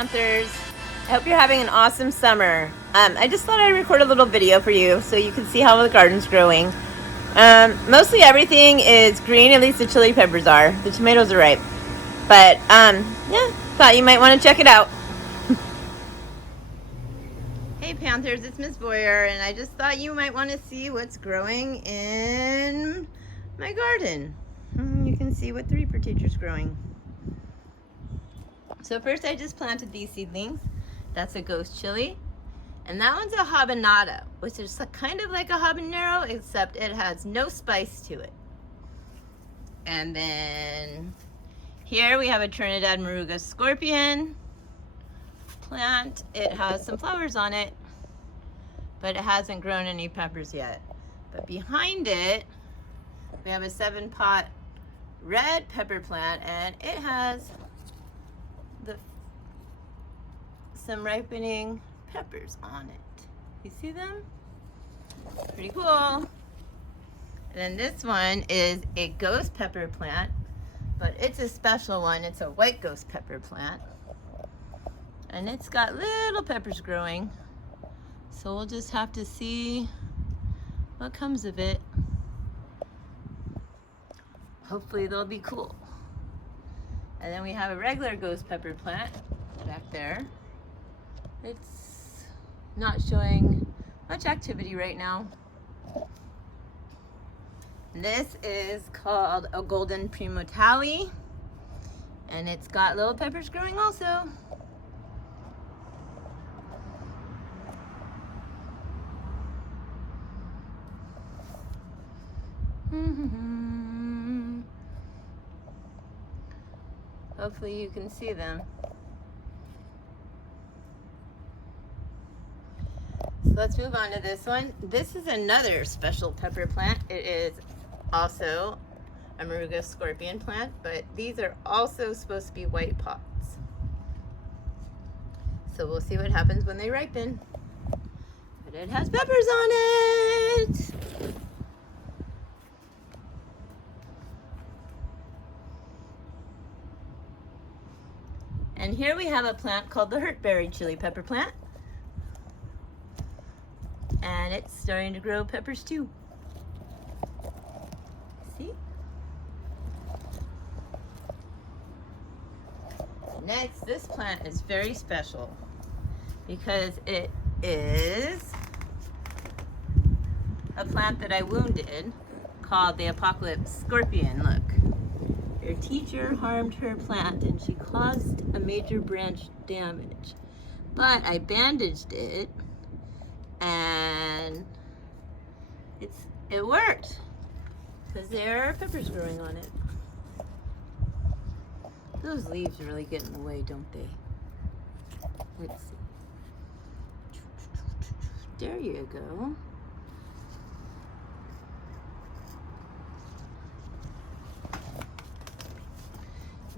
Panthers. I hope you're having an awesome summer. I just thought I'd record a little video for you so you can see how the garden's growing. Mostly everything is green, at least the chili peppers are. The tomatoes are ripe. But, yeah, thought you might want to check it out. Hey Panthers, it's Miss Boyer, and I just thought you might want to see what's growing in my garden. You can see what the Reaper Teacher's growing. So first I just planted these seedlings. That's a ghost chili. And that one's a habanado, which is kind of like a habanero, except it has no spice to it. And then here we have a Trinidad Moruga scorpion plant. It has some flowers on it, but it hasn't grown any peppers yet. But behind it, we have a 7-pot red pepper plant, and it has some ripening peppers on it. You see them? Pretty cool. And then this one is a ghost pepper plant, but it's a special one. It's a white ghost pepper plant. And it's got little peppers growing. So we'll just have to see what comes of it. Hopefully they'll be cool. And then we have a regular ghost pepper plant back there. It's not showing much activity right now. This is called a golden primotali, and it's got little peppers growing also. Hopefully you can see them. So let's move on to this one. This is another special pepper plant. It is also a Moruga scorpion plant, but these are also supposed to be white pots. So we'll see what happens when they ripen. But it has peppers on it. And here we have a plant called the Hurtberry chili pepper plant. And it's starting to grow peppers too. See? Next, this plant is very special because it is a plant that I wounded called the Apocalypse Scorpion. Look. Your teacher harmed her plant and she caused a major branch damage. But I bandaged it and it worked because there are peppers growing on it. Those leaves really get in the way, don't they? Let's see. There you go.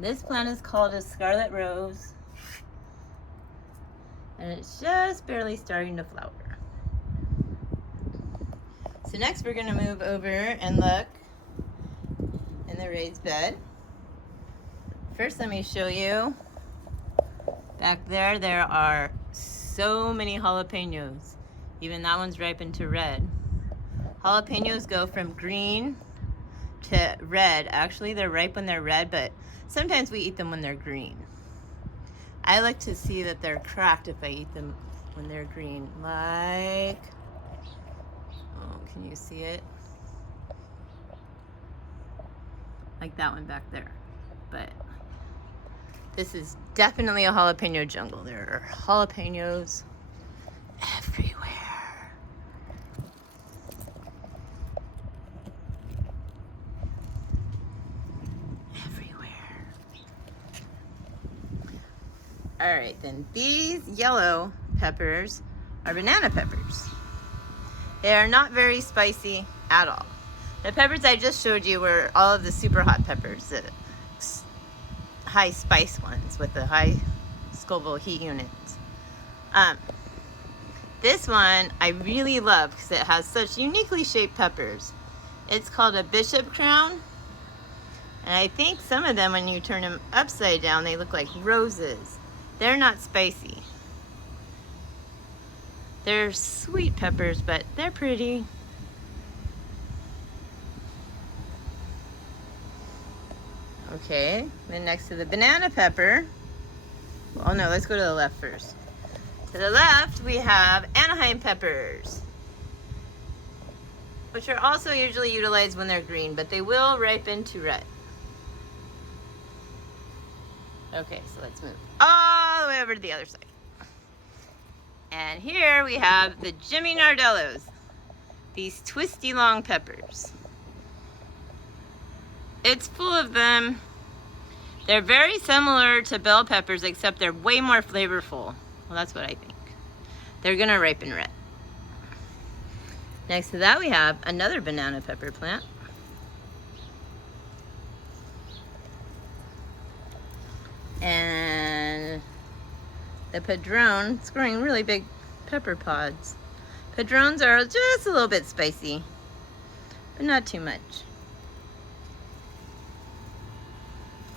This plant is called a scarlet rose, and it's just barely starting to flower. So next we're going to move over and look in the raised bed. First let me show you. Back there, there are so many jalapenos. Even that one's ripened to red. Jalapenos go from green to red. Actually, they're ripe when they're red, but sometimes we eat them when they're green. I like to see that they're cracked if I eat them when they're green. Like, oh, can you see it? Like that one back there. But this is definitely a jalapeno jungle. There are jalapenos everywhere. All right, then these yellow peppers are banana peppers. They are not very spicy at all. The peppers I just showed you were all of the super hot peppers, the high spice ones with the high Scoville heat units. This one I really love because it has such uniquely shaped peppers. It's called a bishop crown. And I think some of them, when you turn them upside down, they look like roses. They're not spicy. They're sweet peppers, but they're pretty. Okay, then next to the banana pepper, oh no, let's go to the left first. To the left, we have Anaheim peppers, which are also usually utilized when they're green, but they will ripen to red. Okay, so let's move all the way over to the other side. And here we have the Jimmy Nardellos, these twisty long peppers. It's full of them. They're very similar to bell peppers, except they're way more flavorful. Well, that's what I think. They're gonna ripen red. Next to that, we have another banana pepper plant. And the Padron, it's growing really big pepper pods. Padrones are just a little bit spicy, but not too much.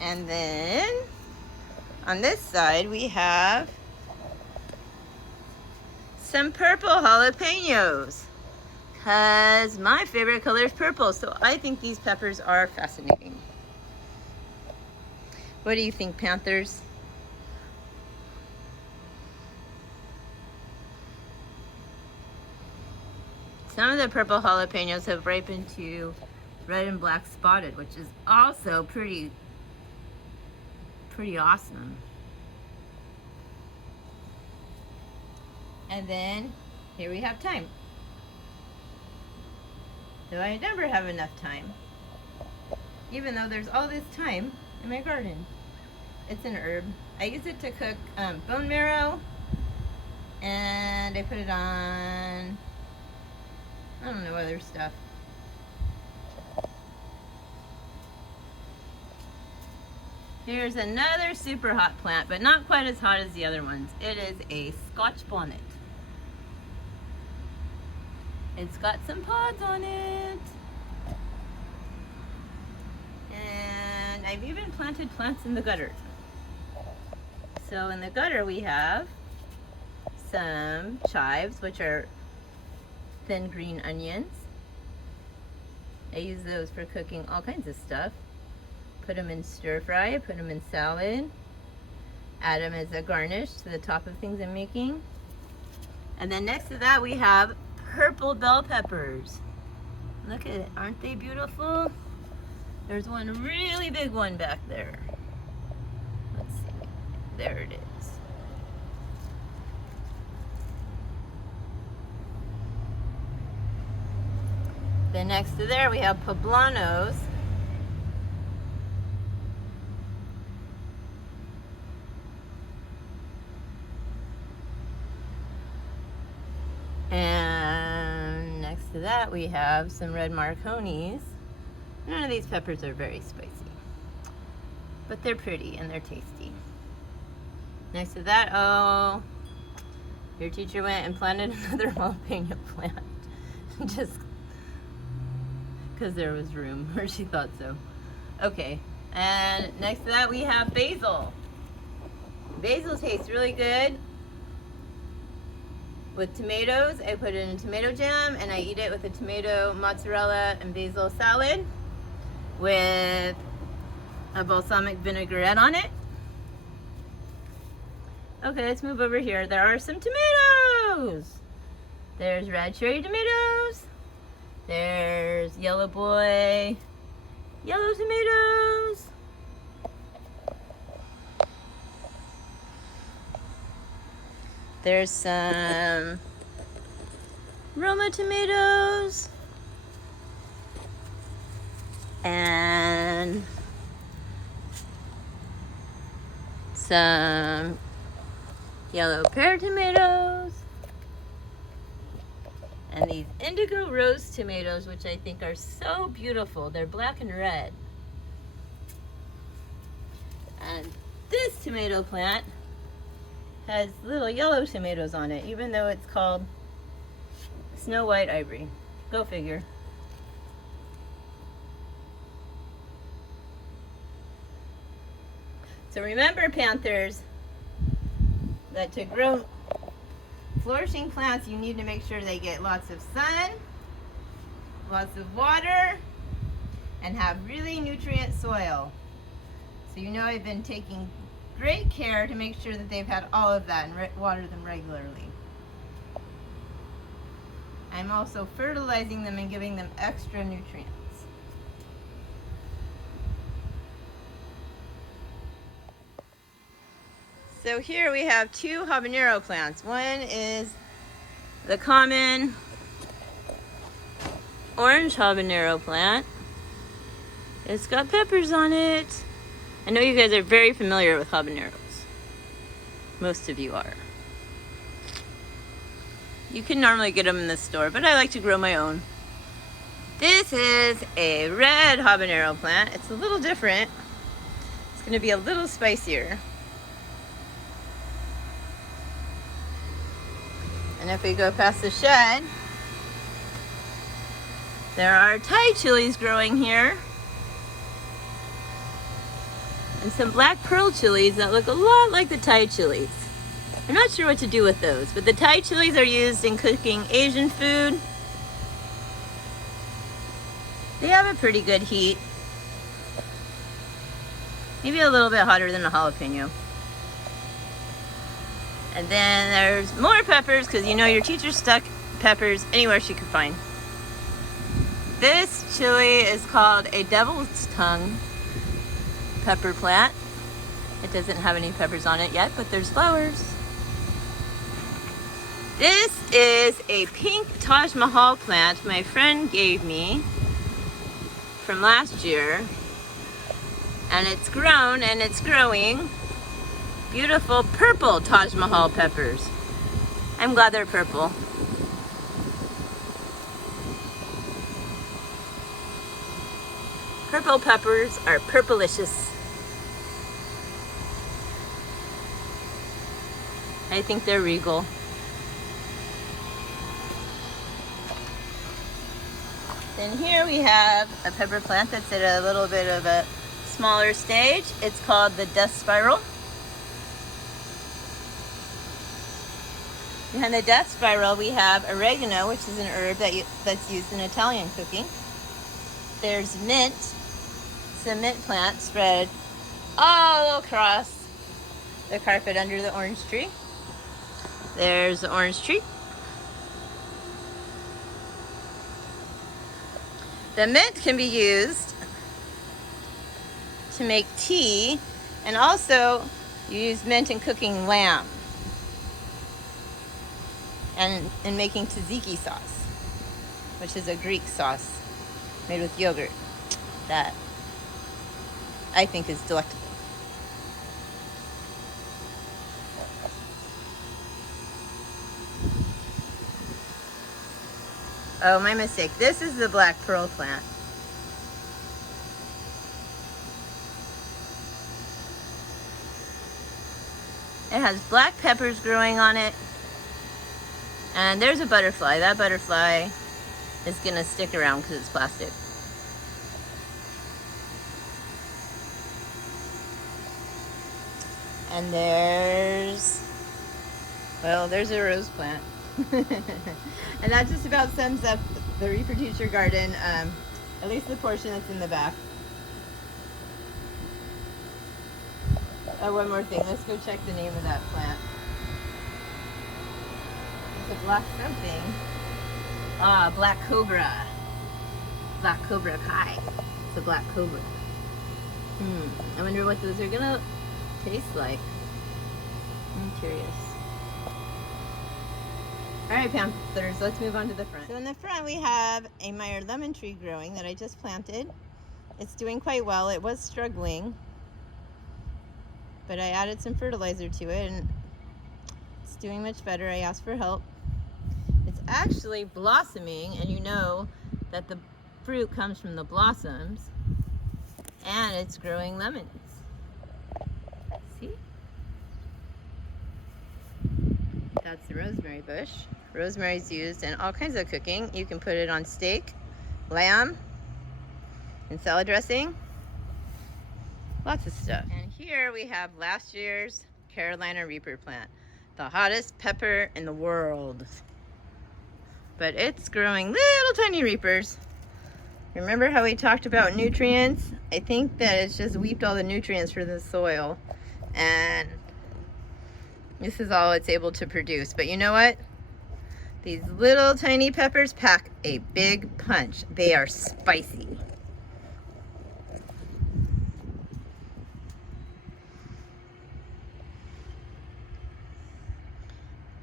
And then on this side, we have some purple jalapenos, because my favorite color is purple, so I think these peppers are fascinating. What do you think, Panthers? Some of the purple jalapenos have ripened to red and black spotted, which is also pretty awesome. And then here we have thyme. Though I never have enough thyme, even though there's all this thyme in my garden. It's an herb. I use it to cook bone marrow, and I put it on, I don't know, other stuff. Here's another super hot plant, but not quite as hot as the other ones. It is a Scotch bonnet. It's got some pods on it. And I've even planted plants in the gutter. So in the gutter we have some chives, which are thin green onions. I use those for cooking all kinds of stuff. Put them in stir fry, put them in salad, add them as a garnish to the top of things I'm making. And then next to that we have purple bell peppers. Look at it, aren't they beautiful? There's one really big one back there. Let's see, there it is. Then next to there we have poblanos. And next to that we have some red marconis. None of these peppers are very spicy, but they're pretty and they're tasty. Next to that, oh, your teacher went and planted another jalapeno plant. Just because there was room, or she thought so. Okay, and next to that we have basil. Basil tastes really good with tomatoes. I put it in tomato jam and I eat it with a tomato, mozzarella, and basil salad with a balsamic vinaigrette on it. Okay, let's move over here. There are some tomatoes. There's red cherry tomatoes. There's yellow boy, yellow tomatoes. There's some Roma tomatoes. And some yellow pear tomatoes. And these indigo rose tomatoes, which I think are so beautiful. They're black and red. And this tomato plant has little yellow tomatoes on it, even though it's called Snow White Ivory. Go figure. So remember, Panthers, that to grow flourishing plants, you need to make sure they get lots of sun, lots of water, and have really nutrient soil. So you know I've been taking great care to make sure that they've had all of that and water them regularly. I'm also fertilizing them and giving them extra nutrients. So here we have two habanero plants. One is the common orange habanero plant. It's got peppers on it. I know you guys are very familiar with habaneros. Most of you are. You can normally get them in the store, but I like to grow my own. This is a red habanero plant. It's a little different. It's going to be a little spicier. And if we go past the shed, there are Thai chilies growing here. And some black pearl chilies that look a lot like the Thai chilies. I'm not sure what to do with those, but the Thai chilies are used in cooking Asian food. They have a pretty good heat. Maybe a little bit hotter than a jalapeno. And then there's more peppers, because you know your teacher stuck peppers anywhere she could find. This chili is called a devil's tongue pepper plant. It doesn't have any peppers on it yet, but there's flowers. This is a pink Taj Mahal plant my friend gave me from last year. And it's grown and it's growing beautiful purple Taj Mahal peppers. I'm glad they're purple. Purple peppers are purplicious. I think they're regal. Then here we have a pepper plant that's at a little bit of a smaller stage. It's called the death spiral. Behind the death spiral we have oregano, which is an herb that's used in Italian cooking. There's mint, some mint plant spread all across the carpet under the orange tree. There's the orange tree. The mint can be used to make tea, and also you use mint in cooking lamb and in making tzatziki sauce, which is a Greek sauce made with yogurt that I think is delectable. Oh, my mistake. This is the black pearl plant. It has black peppers growing on it. And there's a butterfly. That butterfly is going to stick around because it's plastic. And there's a rose plant. And that just about sums up the Reaper Teacher garden, at least the portion that's in the back. Oh, one more thing. Let's go check the name of that plant. It's a black something. Ah, black cobra. Black cobra kai. It's a black cobra. I wonder what those are gonna taste like. I'm curious. Alright, Panthers, let's move on to the front. So in the front we have a Meyer lemon tree growing that I just planted. It's doing quite well. It was struggling, but I added some fertilizer to it and it's doing much better. I asked for help. It's actually blossoming, and you know that the fruit comes from the blossoms, and it's growing lemons. See? That's the rosemary bush. Rosemary is used in all kinds of cooking. You can put it on steak, lamb, and salad dressing. Lots of stuff. And here we have last year's Carolina Reaper plant. The hottest pepper in the world. But it's growing little tiny reapers. Remember how we talked about nutrients? I think that it's just weeped all the nutrients for the soil. And this is all it's able to produce. But you know what? These little tiny peppers pack a big punch. They are spicy.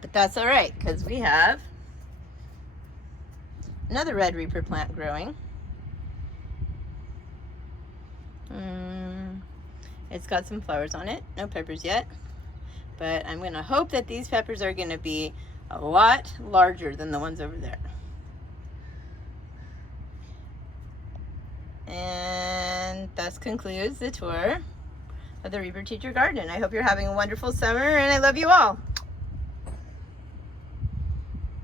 But that's all right, because we have another red reaper plant growing. It's got some flowers on it, no peppers yet. But I'm gonna hope that these peppers are gonna be a lot larger than the ones over there. And thus concludes the tour of the Reaper Teacher Garden. I hope you're having a wonderful summer, and I love you all.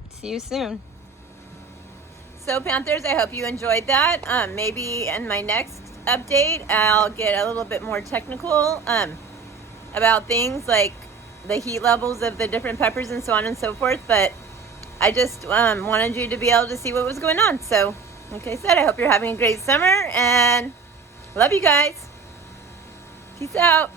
See you soon. So Panthers, I hope you enjoyed that. Maybe in my next update, I'll get a little bit more technical about things like the heat levels of the different peppers and so on and so forth. But I just wanted you to be able to see what was going on. So, like I said, I hope you're having a great summer and love you guys. Peace out.